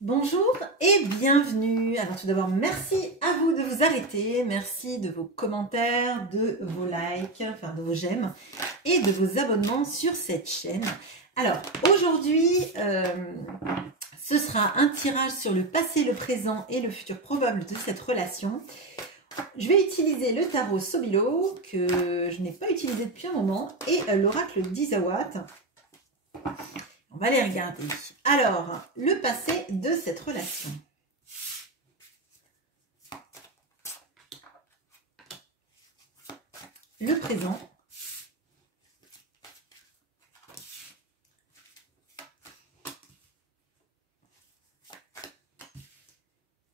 Bonjour et bienvenue. Alors tout d'abord, merci à vous de vous arrêter, merci de vos commentaires, de vos likes, enfin de vos j'aime et de vos abonnements sur cette chaîne. Alors aujourd'hui, ce sera un tirage sur le passé, le présent et le futur probable de cette relation. Je vais utiliser le tarot Sobilo que je n'ai pas utilisé depuis un moment et l'oracle d'Isawat. On va les regarder. Alors, le passé de cette relation. Le présent.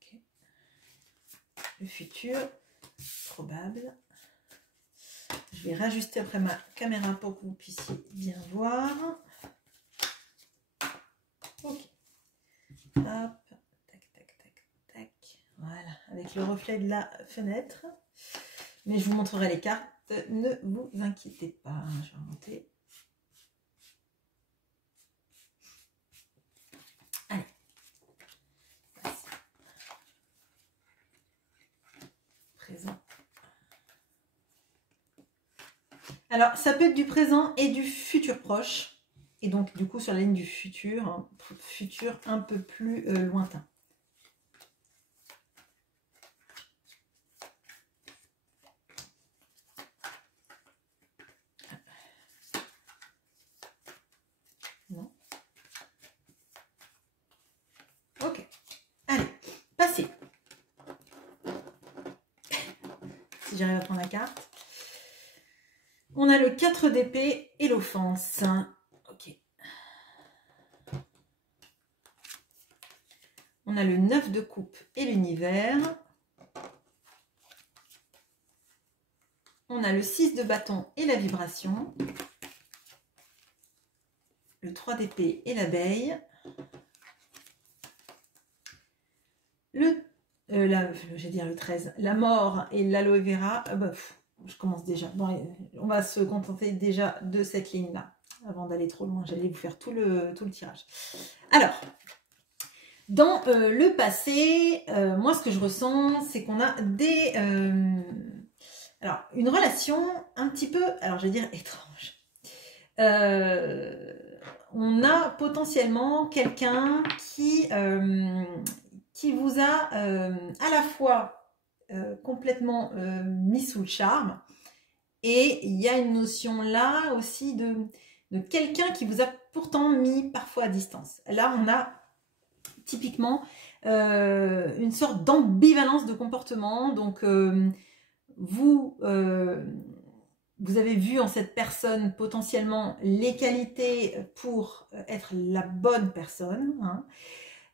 Okay. Le futur probable. Je vais rajuster après ma caméra pour que vous puissiez bien voir. Ok. Hop, tac, tac, tac, tac. Voilà, avec le reflet de la fenêtre. Mais je vous montrerai les cartes, ne vous inquiétez pas. Je vais remonter. Allez. Présent. Alors, ça peut être du présent et du futur proche. Et donc, du coup, sur la ligne du futur, hein, futur un peu plus lointain. Non. Ok. Allez, passez. Si j'arrive à prendre la carte. On a le 4 d'épée et l'offense. Ok. On a le 9 de coupe et l'univers. On a le 6 de bâton et la vibration. Le 3 d'épée et l'abeille. J'ai dit le 13. La mort et l'aloe vera. Je commence déjà. Bon, on va se contenter déjà de cette ligne-là. Avant d'aller trop loin, j'allais vous faire tout le tirage. Alors, dans le passé, moi ce que je ressens, c'est qu'on a une relation un petit peu, alors je vais dire étrange. On a potentiellement quelqu'un qui vous a à la fois complètement mis sous le charme, et il y a une notion là aussi de quelqu'un qui vous a pourtant mis parfois à distance. Là, on a typiquement une sorte d'ambivalence de comportement. Donc, vous avez vu en cette personne potentiellement les qualités pour être la bonne personne, hein.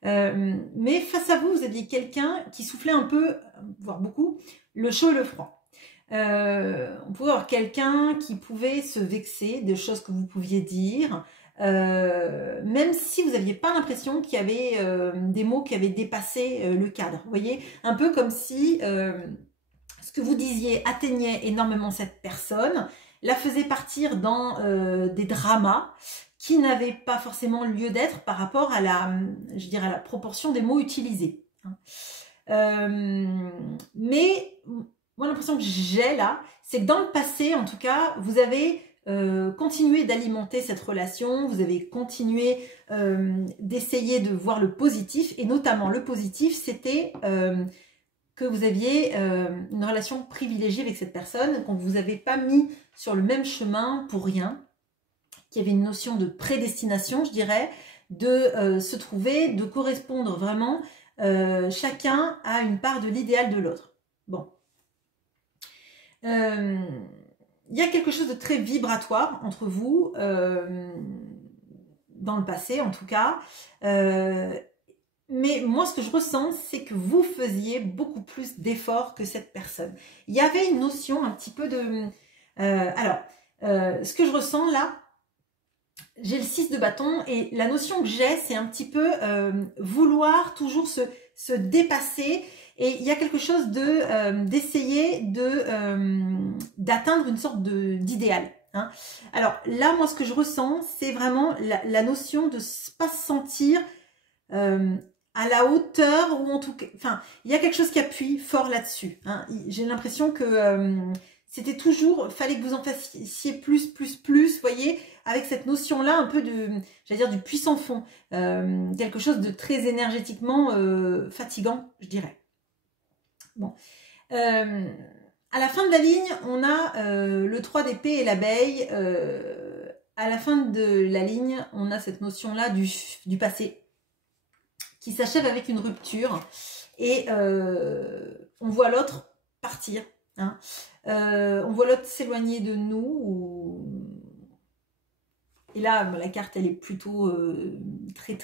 Mais face à vous, vous aviez quelqu'un qui soufflait un peu, voire beaucoup, le chaud et le froid. On pouvait avoir quelqu'un qui pouvait se vexer des choses que vous pouviez dire, même si vous n'aviez pas l'impression qu'il y avait des mots qui avaient dépassé le cadre. Vous voyez, un peu comme si ce que vous disiez atteignait énormément cette personne, la faisait partir dans des dramas qui n'avaient pas forcément lieu d'être par rapport à la proportion des mots utilisés. Mais moi, l'impression que j'ai là, c'est que dans le passé, en tout cas, vous avez continué d'alimenter cette relation, vous avez continué d'essayer de voir le positif, et notamment le positif, c'était que vous aviez une relation privilégiée avec cette personne, qu'on ne vous avait pas mis sur le même chemin pour rien, qu'il y avait une notion de prédestination, je dirais, de se trouver, de correspondre vraiment chacun à une part de l'idéal de l'autre. Bon. Il y a quelque chose de très vibratoire entre vous, dans le passé en tout cas. Mais moi, ce que je ressens, c'est que vous faisiez beaucoup plus d'efforts que cette personne. Il y avait une notion un petit peu de... ce que je ressens là, j'ai le 6 de bâton, et la notion que j'ai, c'est un petit peu vouloir toujours se dépasser. Et il y a quelque chose d'essayer d'atteindre une sorte d'idéal. Hein. Alors là, moi, ce que je ressens, c'est vraiment la notion de ne pas se sentir à la hauteur, ou en tout cas, enfin, il y a quelque chose qui appuie fort là-dessus. Hein. J'ai l'impression que c'était toujours, fallait que vous en fassiez plus, vous voyez, avec cette notion-là, un peu de, j'allais dire, du puissant fond. Quelque chose de très énergétiquement fatigant, je dirais. Bon. À la fin de la ligne, on a le 3 d'épée et l'abeille. À la fin de la ligne, on a cette notion-là du passé qui s'achève avec une rupture. Et on voit l'autre partir. Hein. On voit l'autre s'éloigner de nous. Et là, la carte, elle est plutôt très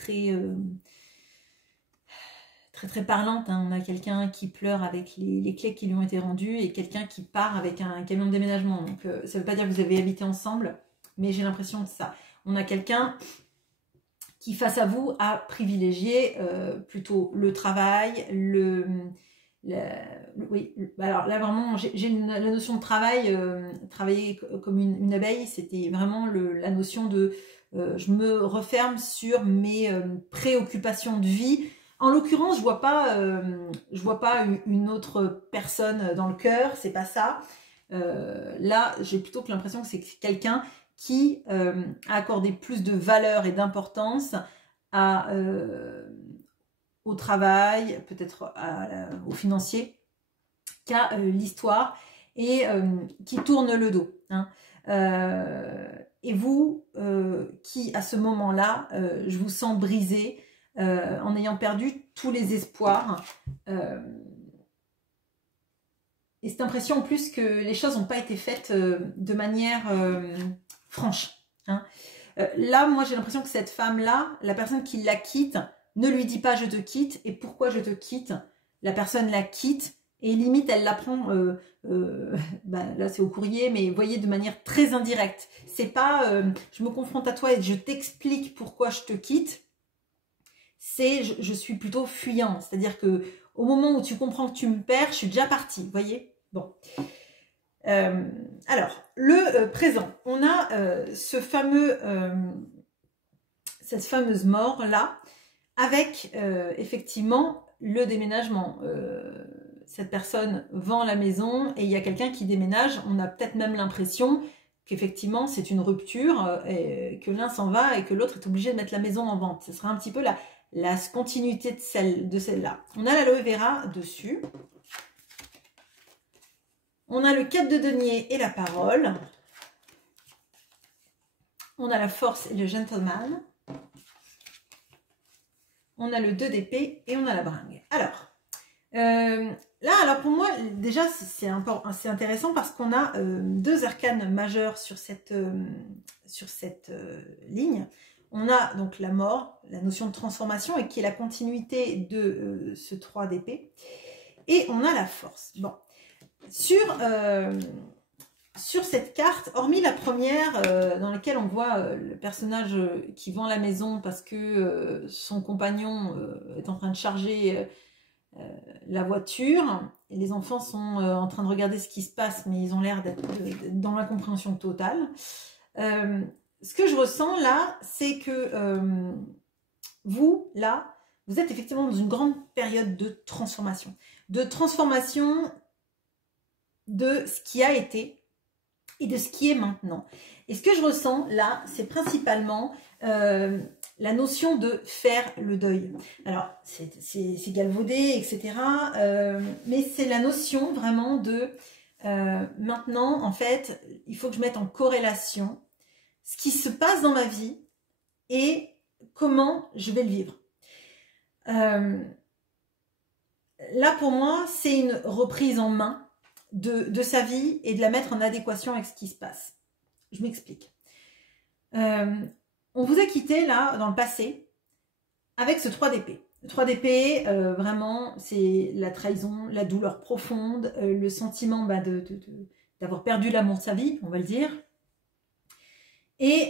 parlante. Hein. On a quelqu'un qui pleure avec les clés qui lui ont été rendues et quelqu'un qui part avec un camion de déménagement. Donc, ça ne veut pas dire que vous avez habité ensemble, mais j'ai l'impression de ça. On a quelqu'un qui, face à vous, a privilégié plutôt le travail, oui, alors là vraiment, j'ai la notion de travail, travailler comme une abeille, c'était vraiment la notion de je me referme sur mes préoccupations de vie. En l'occurrence, je vois pas une autre personne dans le cœur, c'est pas ça. Là, j'ai plutôt que l'impression que c'est quelqu'un qui a accordé plus de valeur et d'importance au travail, peut-être au financier, qu'à l'histoire, et qui tourne le dos. Hein. Et vous, qui à ce moment-là, je vous sens brisé, en ayant perdu tous les espoirs. Et cette impression en plus que les choses n'ont pas été faites de manière franche. Hein. Là, moi, j'ai l'impression que cette femme-là, la personne qui la quitte, ne lui dit pas « je te quitte » et « pourquoi je te quitte ?» La personne la quitte et limite, elle l'apprend, là c'est au courrier, mais vous voyez, de manière très indirecte. C'est pas je me confronte à toi et je t'explique pourquoi je te quitte. C'est je suis plutôt fuyant. C'est-à-dire que au moment où tu comprends que tu me perds, je suis déjà partie. Vous voyez? Bon. Alors, le présent. On a cette fameuse mort-là, avec effectivement le déménagement. Cette personne vend la maison et il y a quelqu'un qui déménage. On a peut-être même l'impression qu'effectivement c'est une rupture, et que l'un s'en va et que l'autre est obligé de mettre la maison en vente. Ce sera un petit peu la continuité de celle-là. On a l'aloe vera dessus. On a le 4 de denier et la parole. On a la force et le gentleman. On a le 2 d'épée et on a la bringue. Alors, là, alors pour moi, déjà, c'est intéressant parce qu'on a deux arcanes majeurs sur cette ligne. On a donc la mort, la notion de transformation, et qui est la continuité de ce 3 d'épée. Et on a la force. Bon, sur cette carte, hormis la première dans laquelle on voit le personnage qui vend la maison parce que son compagnon est en train de charger la voiture, et les enfants sont en train de regarder ce qui se passe, mais ils ont l'air d'être dans l'incompréhension totale. Ce que je ressens là, c'est que vous, là, vous êtes effectivement dans une grande période de transformation de ce qui a été et de ce qui est maintenant. Et ce que je ressens là, c'est principalement la notion de faire le deuil. Alors, c'est galvaudé, etc. Mais c'est la notion vraiment de maintenant, en fait, il faut que je mette en corrélation ce qui se passe dans ma vie et comment je vais le vivre. Là, pour moi, c'est une reprise en main de sa vie et de la mettre en adéquation avec ce qui se passe. Je m'explique. On vous a quitté là, dans le passé, avec ce 3 d'épée. Le 3 d'épée, vraiment, c'est la trahison, la douleur profonde, le sentiment d'avoir perdu l'amour de sa vie, on va le dire. Et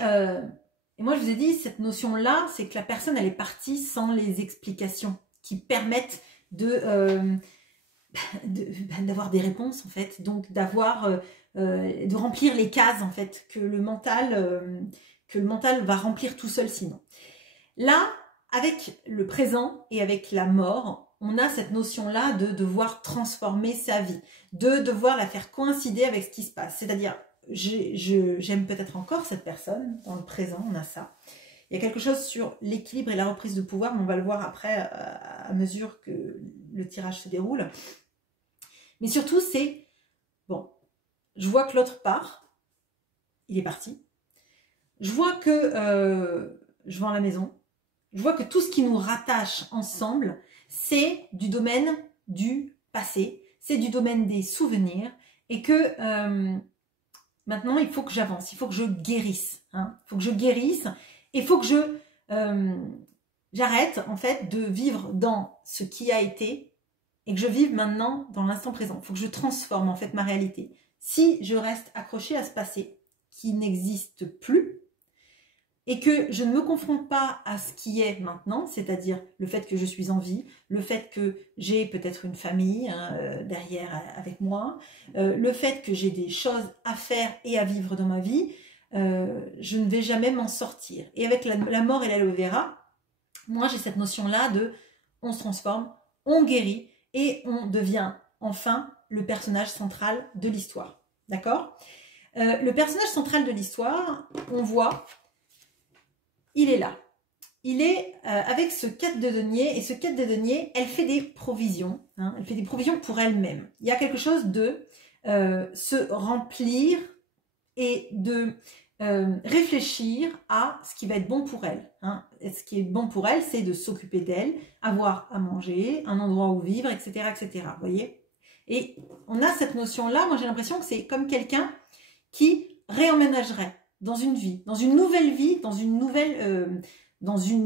moi, je vous ai dit, cette notion-là, c'est que la personne, elle est partie sans les explications qui permettent d'avoir des réponses, en fait. Donc, de remplir les cases, en fait, que le mental va remplir tout seul sinon. Là, avec le présent et avec la mort, on a cette notion-là de devoir transformer sa vie, de devoir la faire coïncider avec ce qui se passe. C'est-à-dire, j'aime peut-être encore cette personne, dans le présent, on a ça. Il y a quelque chose sur l'équilibre et la reprise de pouvoir, mais on va le voir après à mesure que le tirage se déroule. Mais surtout, c'est, bon, je vois que l'autre part, il est parti. Je vois que je vends la maison. Je vois que tout ce qui nous rattache ensemble, c'est du domaine du passé, c'est du domaine des souvenirs, et que maintenant, il faut que j'avance, il faut que je guérisse. Hein. Il faut que je guérisse, et il faut que j'arrête en fait de vivre dans ce qui a été, et que je vive maintenant dans l'instant présent. Il faut que je transforme en fait ma réalité. Si je reste accrochée à ce passé qui n'existe plus, et que je ne me confronte pas à ce qui est maintenant, c'est-à-dire le fait que je suis en vie, le fait que j'ai peut-être une famille derrière avec moi, le fait que j'ai des choses à faire et à vivre dans ma vie, je ne vais jamais m'en sortir. Et avec la mort et l'aloe vera, moi j'ai cette notion-là de on se transforme, on guérit et on devient enfin le personnage central de l'histoire. D'accord ? Le personnage central de l'histoire, on voit... il est là. Il est avec ce 4 de denier, et ce 4 de denier, elle fait des provisions. Hein, elle fait des provisions pour elle-même. Il y a quelque chose de se remplir et de réfléchir à ce qui va être bon pour elle. Hein. Et ce qui est bon pour elle, c'est de s'occuper d'elle, avoir à manger, un endroit où vivre, etc. etc. Vous voyez ? Et on a cette notion-là, moi j'ai l'impression que c'est comme quelqu'un qui réemménagerait dans une vie, dans une nouvelle vie, dans une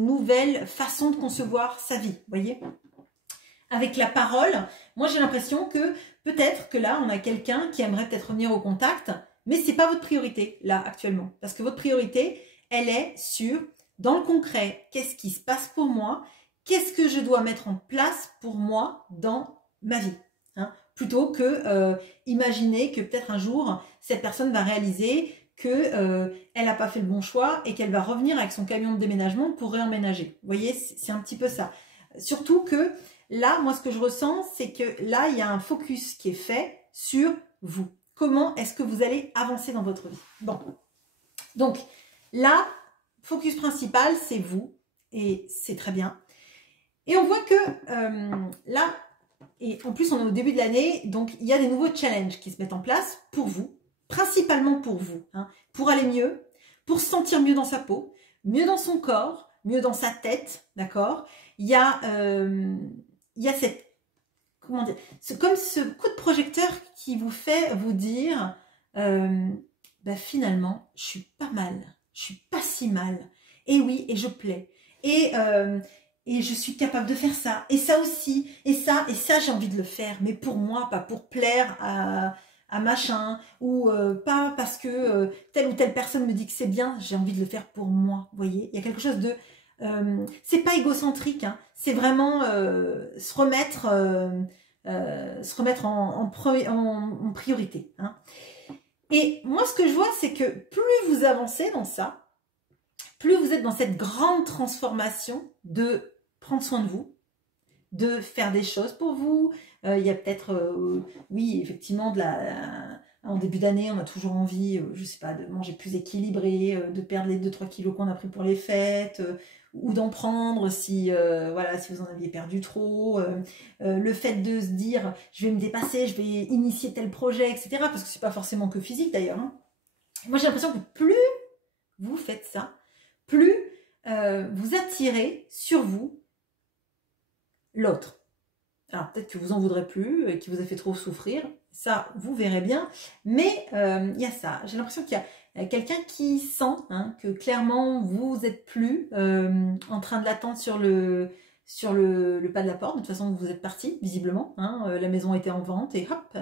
nouvelle façon de concevoir sa vie, vous voyez. Avec la parole, moi j'ai l'impression que peut-être que là, on a quelqu'un qui aimerait peut-être venir au contact, mais ce n'est pas votre priorité, là, actuellement. Parce que votre priorité, elle est sur, dans le concret, qu'est-ce qui se passe pour moi, qu'est-ce que je dois mettre en place pour moi dans ma vie. Hein, plutôt que imaginer que peut-être un jour, cette personne va réaliser qu'elle n'a pas fait le bon choix et qu'elle va revenir avec son camion de déménagement pour réemménager. Vous voyez, c'est un petit peu ça. Surtout que là, moi, ce que je ressens, c'est que là, il y a un focus qui est fait sur vous. Comment est-ce que vous allez avancer dans votre vie? Bon. Donc, là, focus principal, c'est vous. Et c'est très bien. Et on voit que là, et en plus, on est au début de l'année, donc il y a des nouveaux challenges qui se mettent en place pour vous. Principalement pour vous, hein, pour aller mieux, pour se sentir mieux dans sa peau, mieux dans son corps, mieux dans sa tête, d'accord. Il y a cette, comment dire, comme ce coup de projecteur qui vous fait vous dire, bah finalement, je suis pas mal, je suis pas si mal, et oui, et je plais, et je suis capable de faire ça, et ça aussi, et ça j'ai envie de le faire, mais pour moi, pas pour plaire à machin, ou pas parce que telle ou telle personne me dit que c'est bien, j'ai envie de le faire pour moi, vous voyez. Il y a quelque chose de... c'est pas égocentrique, hein, c'est vraiment se remettre en priorité. Hein. Et moi, ce que je vois, c'est que plus vous avancez dans ça, plus vous êtes dans cette grande transformation de prendre soin de vous, de faire des choses pour vous. Il y a peut-être, oui, effectivement, en début d'année, on a toujours envie, je sais pas, de manger plus équilibré, de perdre les 2-3 kilos qu'on a pris pour les fêtes, ou d'en prendre si, voilà, si vous en aviez perdu trop. Le fait de se dire, je vais me dépasser, je vais initier tel projet, etc. Parce que c'est pas forcément que physique d'ailleurs. Hein. Moi, j'ai l'impression que plus vous faites ça, plus vous attirez sur vous l'autre. Alors peut-être que vous en voudrez plus et qui vous a fait trop souffrir, ça vous verrez bien, mais il y a ça, j'ai l'impression qu'il y a quelqu'un qui sent hein, que clairement vous êtes plus en train de l'attendre sur le pas de la porte. De toute façon vous êtes parti visiblement, hein, la maison était en vente et hop,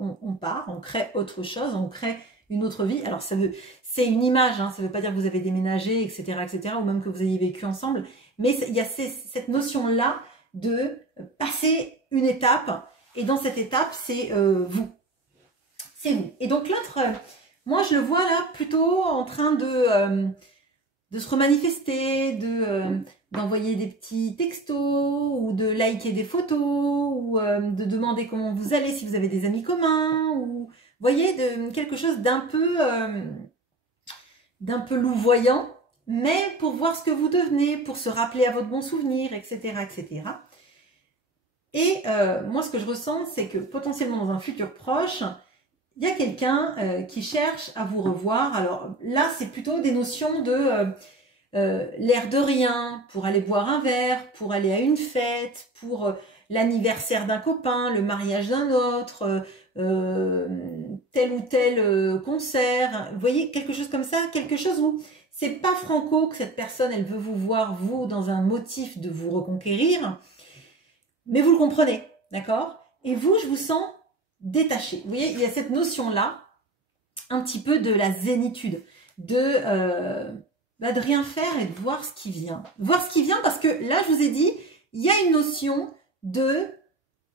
on part, on crée autre chose, on crée une autre vie. Alors c'est une image, hein, ça ne veut pas dire que vous avez déménagé, etc., etc., ou même que vous ayez vécu ensemble, mais il y a cette notion-là de passer une étape, et dans cette étape, c'est vous. C'est vous. Et donc l'autre, moi je le vois là plutôt en train de se remanifester, d'envoyer des petits textos ou de liker des photos ou de demander comment vous allez si vous avez des amis communs ou vous voyez quelque chose d'un peu louvoyant, mais pour voir ce que vous devenez, pour se rappeler à votre bon souvenir, etc. etc. Et moi, ce que je ressens, c'est que potentiellement dans un futur proche, il y a quelqu'un qui cherche à vous revoir. Alors là, c'est plutôt des notions de l'air de rien, pour aller boire un verre, pour aller à une fête, pour l'anniversaire d'un copain, le mariage d'un autre, tel ou tel concert. Vous voyez, quelque chose comme ça, quelque chose où c'est pas franco que cette personne, elle veut vous voir, vous, dans un motif de vous reconquérir, mais vous le comprenez, d'accord? Et vous, je vous sens détaché. Vous voyez, il y a cette notion-là, un petit peu de la zénitude, de rien faire et de voir ce qui vient. Voir ce qui vient parce que là, je vous ai dit, il y a une notion de...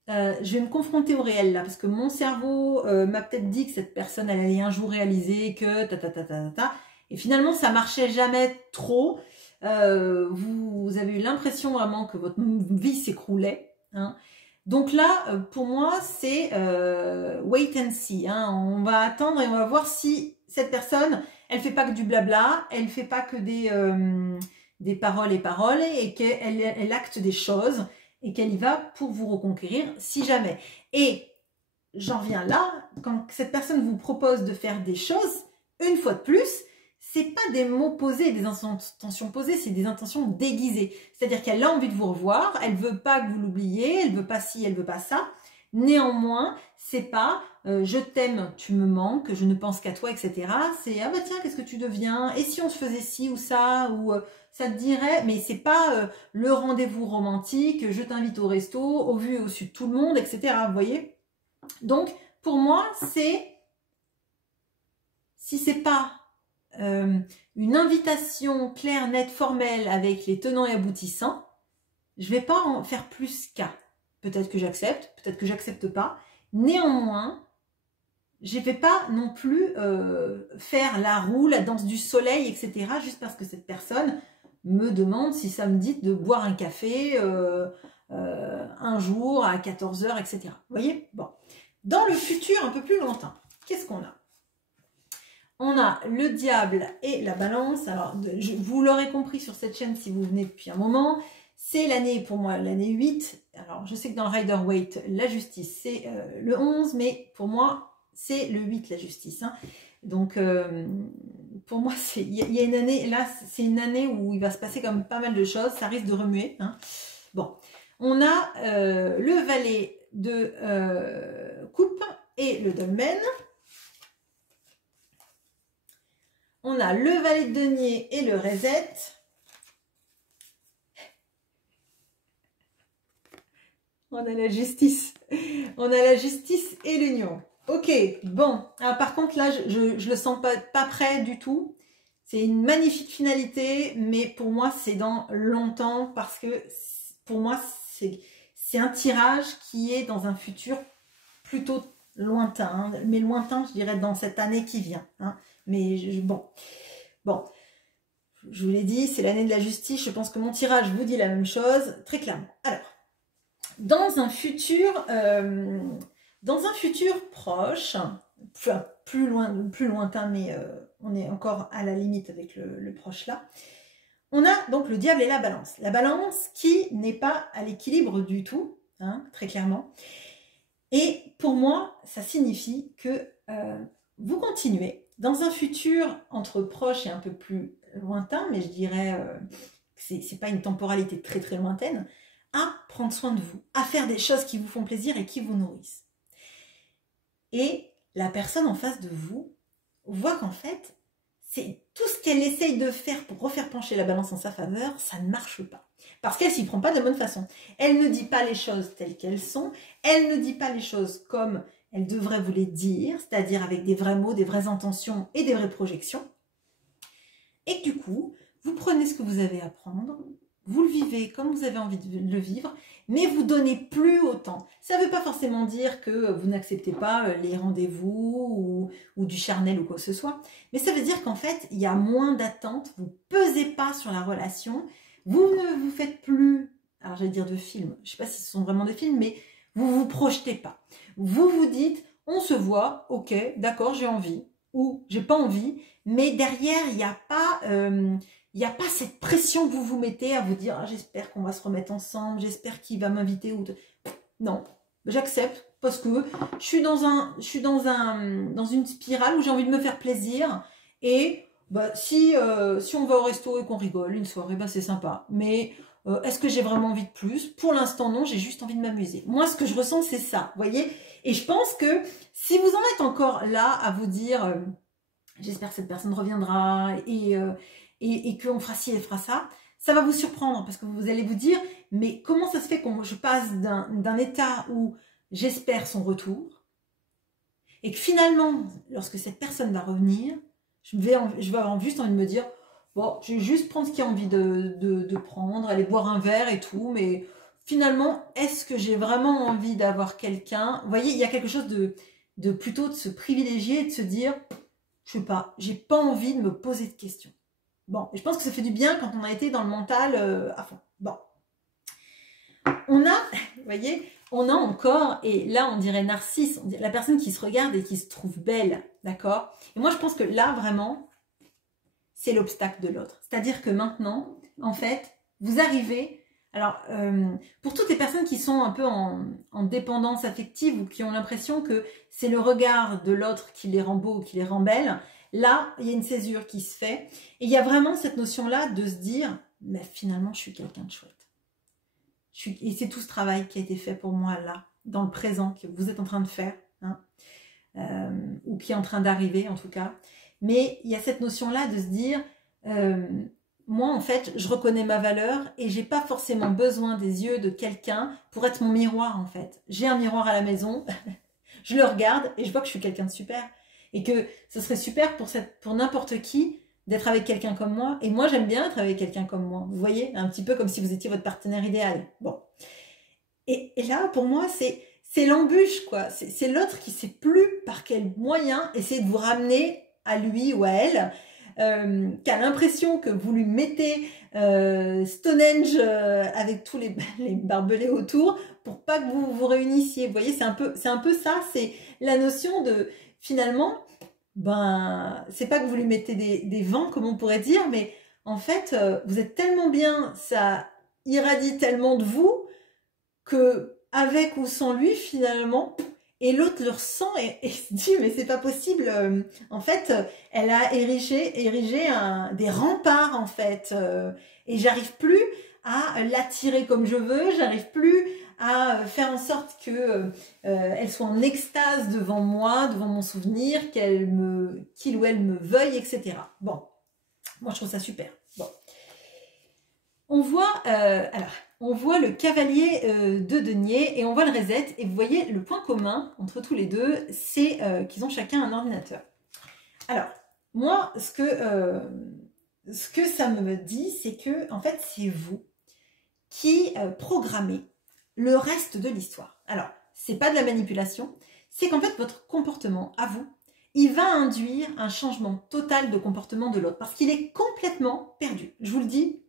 je vais me confronter au réel là, parce que mon cerveau m'a peut-être dit que cette personne, elle allait un jour réaliser que et finalement, ça marchait jamais trop. Vous avez eu l'impression vraiment que votre vie s'écroulait. Hein. Donc là, pour moi, c'est wait and see. Hein. On va attendre et on va voir si cette personne, elle fait pas que du blabla, elle fait pas que des paroles et qu'elle acte des choses et qu'elle y va pour vous reconquérir si jamais. Et j'en viens là, quand cette personne vous propose de faire des choses, une fois de plus, c'est pas des mots posés, des intentions posées, c'est des intentions déguisées. C'est-à-dire qu'elle a envie de vous revoir, elle veut pas que vous l'oubliez, elle veut pas ci, elle veut pas ça. Néanmoins, c'est pas je t'aime, tu me manques, je ne pense qu'à toi, etc. C'est ah bah tiens, qu'est-ce que tu deviens? Et si on se faisait ci ou ça, ou ça te dirait, mais c'est pas le rendez-vous romantique, je t'invite au resto, au vu et au su de tout le monde, etc. Vous voyez? Donc, pour moi, si c'est pas une invitation claire, nette, formelle avec les tenants et aboutissants, je vais pas en faire plus qu'à. Peut-être que j'accepte, peut-être que j'accepte pas. Néanmoins, je vais pas non plus faire la roue, la danse du soleil, etc. juste parce que cette personne me demande si ça me dit de boire un café un jour à 14h, etc. Vous voyez? Bon. Dans le futur un peu plus lointain, qu'est-ce qu'on a? On a le diable et la balance. Alors, vous l'aurez compris sur cette chaîne si vous venez depuis un moment, c'est l'année, pour moi, l'année 8. Alors, je sais que dans le Rider-Waite, la justice, c'est le 11, mais pour moi, c'est le 8, la justice. Hein. Donc, pour moi, il y a une année, là, c'est une année où il va se passer comme pas mal de choses, ça risque de remuer. Hein. Bon, on a le valet de coupe et le dolmen. On a le valet de denier et le reset. On a la justice. On a la justice et l'union. Ok, bon. Alors, par contre, là, je le sens pas prêt du tout. C'est une magnifique finalité, mais pour moi, c'est dans longtemps parce que pour moi, c'est un tirage qui est dans un futur plutôt lointain. Hein, mais lointain, je dirais, dans cette année qui vient. Hein. Mais bon, je vous l'ai dit, c'est l'année de la justice. Je pense que mon tirage vous dit la même chose, très clairement. Alors, dans un futur proche, enfin, plus lointain, mais on est encore à la limite avec le proche là. On a donc le diable et la balance. La balance qui n'est pas à l'équilibre du tout, hein, très clairement. Et pour moi, ça signifie que vous continuez dans un futur entre proche et un peu plus lointain, mais je dirais que c'est pas une temporalité très très lointaine, à prendre soin de vous, à faire des choses qui vous font plaisir et qui vous nourrissent. Et la personne en face de vous voit qu'en fait, c'est tout ce qu'elle essaye de faire pour refaire pencher la balance en sa faveur, ça ne marche pas. Parce qu'elle s'y prend pas de la bonne façon. Elle ne dit pas les choses telles qu'elles sont, elle ne dit pas les choses comme elle devrait vous les dire, c'est-à-dire avec des vrais mots, des vraies intentions et des vraies projections. Et du coup, vous prenez ce que vous avez à prendre, vous le vivez comme vous avez envie de le vivre, mais vous donnez plus autant. Ça ne veut pas forcément dire que vous n'acceptez pas les rendez-vous ou du charnel ou quoi que ce soit, mais ça veut dire qu'en fait, il y a moins d'attente, vous ne pesez pas sur la relation, vous ne vous faites plus, alors j'allais dire de films, je ne sais pas si ce sont vraiment des films, mais vous vous projetez pas. Vous vous dites, on se voit, ok, d'accord, j'ai envie, ou j'ai pas envie, mais derrière, il n'y a pas cette pression que vous vous mettez à vous dire, ah, j'espère qu'on va se remettre ensemble, j'espère qu'il va m'inviter ou... Non, j'accepte parce que je suis dans une spirale où j'ai envie de me faire plaisir et bah, si on va au resto et qu'on rigole une soirée, bah, c'est sympa. Mais est-ce que j'ai vraiment envie de plus? Pour l'instant, non, j'ai juste envie de m'amuser. Moi, ce que je ressens, c'est ça, vous voyez? Et je pense que si vous en êtes encore là à vous dire j'espère que cette personne reviendra et qu'on fera ci et fera ça, ça va vous surprendre parce que vous allez vous dire mais comment ça se fait que je passe d'un état où j'espère son retour et que finalement, lorsque cette personne va revenir, je vais avoir juste envie de me dire bon, je vais juste prendre ce qu'il y a envie de prendre, aller boire un verre et tout, mais finalement, est-ce que j'ai vraiment envie d'avoir quelqu'un? Vous voyez, il y a quelque chose de plutôt de se privilégier et de se dire je sais pas, j'ai pas envie de me poser de questions. Bon, et je pense que ça fait du bien quand on a été dans le mental à fond. Bon. On a, vous voyez, on a encore, et là on dirait narcisse, on dirait la personne qui se regarde et qui se trouve belle, d'accord? Et moi je pense que là vraiment, c'est l'obstacle de l'autre. C'est-à-dire que maintenant, en fait, vous arrivez, alors pour toutes les personnes qui sont un peu en dépendance affective ou qui ont l'impression que c'est le regard de l'autre qui les rend beaux, qui les rend belles, là, il y a une césure qui se fait. Et il y a vraiment cette notion-là de se dire, mais finalement, je suis quelqu'un de chouette. Et c'est tout ce travail qui a été fait pour moi là, dans le présent, que vous êtes en train de faire, hein, ou qui est en train d'arriver en tout cas. Mais il y a cette notion-là de se dire, moi en fait, je reconnais ma valeur et j'ai pas forcément besoin des yeux de quelqu'un pour être mon miroir en fait. J'ai un miroir à la maison, je le regarde et je vois que je suis quelqu'un de super. Et que ce serait super pour n'importe qui d'être avec quelqu'un comme moi. Et moi, j'aime bien être avec quelqu'un comme moi. Vous voyez, un petit peu comme si vous étiez votre partenaire idéal. Bon. Et là, pour moi, c'est l'embûche, quoi. C'est l'autre qui sait plus par quel moyen essayer de vous ramener à lui ou à elle, qui a l'impression que vous lui mettez Stonehenge avec tous les barbelés autour pour pas que vous vous réunissiez. Vous voyez, c'est un peu ça. C'est la notion de... Finalement, ben, c'est pas que vous lui mettez des vents, comme on pourrait dire, mais en fait, vous êtes tellement bien, ça irradie tellement de vous, que avec ou sans lui, finalement, et l'autre le ressent et se dit, mais c'est pas possible. En fait, elle a érigé des remparts, en fait, et j'arrive plus à l'attirer comme je veux, j'arrive plus à faire en sorte que elle soit en extase devant moi, devant mon souvenir, qu'il ou elle me veuille, etc. Bon, moi je trouve ça super. Bon, on voit le cavalier de denier et on voit le reset et vous voyez le point commun entre tous les deux, c'est qu'ils ont chacun un ordinateur. Alors moi, ce que ça me dit, c'est que en fait c'est vous qui programmez le reste de l'histoire. Alors, c'est pas de la manipulation, c'est qu'en fait, votre comportement, à vous, il va induire un changement total de comportement de l'autre, parce qu'il est complètement perdu. Je vous le dis,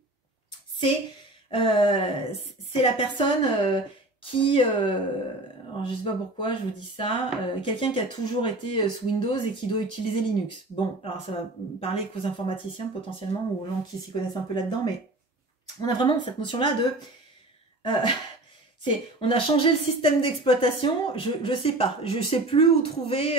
c'est la personne qui... alors, je sais pas pourquoi je vous dis ça, quelqu'un qui a toujours été sous Windows et qui doit utiliser Linux. Bon, alors ça va parler qu'aux informaticiens potentiellement, ou aux gens qui s'y connaissent un peu là-dedans, mais on a vraiment cette notion-là de... on a changé le système d'exploitation, je sais pas, je sais plus où trouver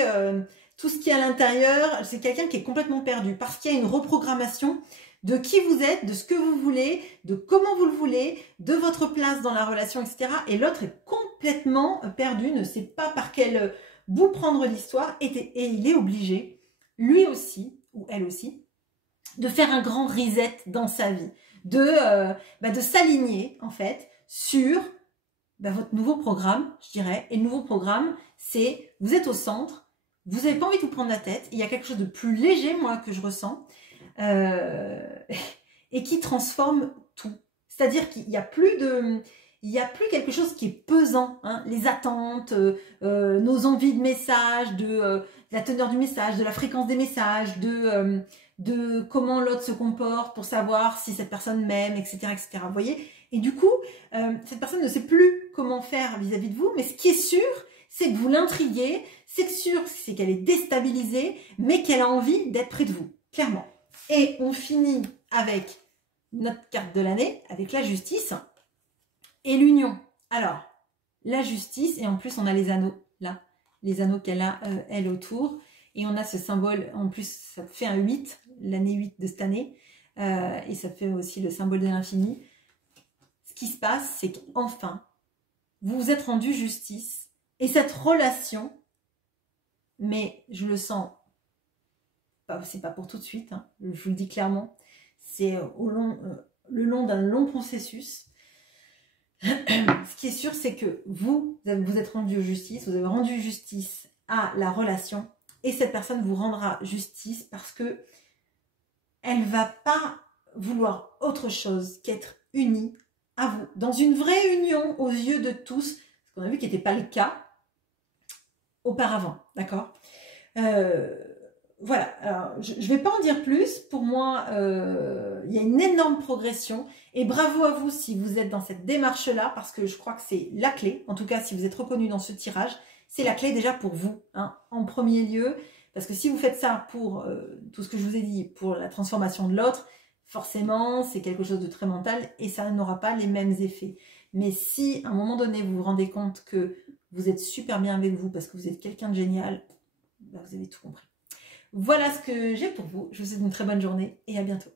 tout ce qui est à l'intérieur. C'est quelqu'un qui est complètement perdu parce qu'il y a une reprogrammation de qui vous êtes, de ce que vous voulez, de comment vous le voulez, de votre place dans la relation, etc. Et l'autre est complètement perdu, ne sait pas par quel bout prendre l'histoire et il est obligé, lui aussi, ou elle aussi, de faire un grand reset dans sa vie, de s'aligner en fait sur votre nouveau programme, je dirais. Et le nouveau programme, c'est vous êtes au centre, vous n'avez pas envie de vous prendre la tête, il y a quelque chose de plus léger, moi, que je ressens, et qui transforme tout. C'est-à-dire qu'il n'y a plus quelque chose qui est pesant, hein, les attentes, nos envies de message, de la teneur du message, de la fréquence des messages, de de comment l'autre se comporte pour savoir si cette personne m'aime, etc., etc. Vous voyez? Et du coup, cette personne ne sait plus comment faire vis-à-vis de vous, mais ce qui est sûr, c'est que vous l'intriguez, c'est sûr, c'est qu'elle est déstabilisée, mais qu'elle a envie d'être près de vous, clairement. Et on finit avec notre carte de l'année, avec la justice et l'union. Alors, la justice, et en plus on a les anneaux, là, les anneaux qu'elle a, elle, autour, et on a ce symbole, en plus ça fait un 8, l'année 8 de cette année, et ça fait aussi le symbole de l'infini. Ce qui se passe, c'est qu'enfin, vous vous êtes rendu justice, et cette relation, mais je le sens, c'est pas pour tout de suite, hein, je vous le dis clairement, c'est le long d'un long processus. Ce qui est sûr, c'est que vous êtes rendu justice, vous avez rendu justice à la relation, et cette personne vous rendra justice parce que elle va pas vouloir autre chose qu'être unie à vous, dans une vraie union aux yeux de tous, ce qu'on a vu qui n'était pas le cas auparavant, d'accord? Voilà, alors, je ne vais pas en dire plus. Pour moi, il y a une énorme progression. Et bravo à vous si vous êtes dans cette démarche-là, parce que je crois que c'est la clé. En tout cas, si vous êtes reconnu dans ce tirage, c'est la clé déjà pour vous, hein, en premier lieu. Parce que si vous faites ça pour tout ce que je vous ai dit, pour la transformation de l'autre, forcément, c'est quelque chose de très mental et ça n'aura pas les mêmes effets. Mais si, à un moment donné, vous vous rendez compte que vous êtes super bien avec vous, parce que vous êtes quelqu'un de génial, bah, vous avez tout compris. Voilà ce que j'ai pour vous. Je vous souhaite une très bonne journée et à bientôt.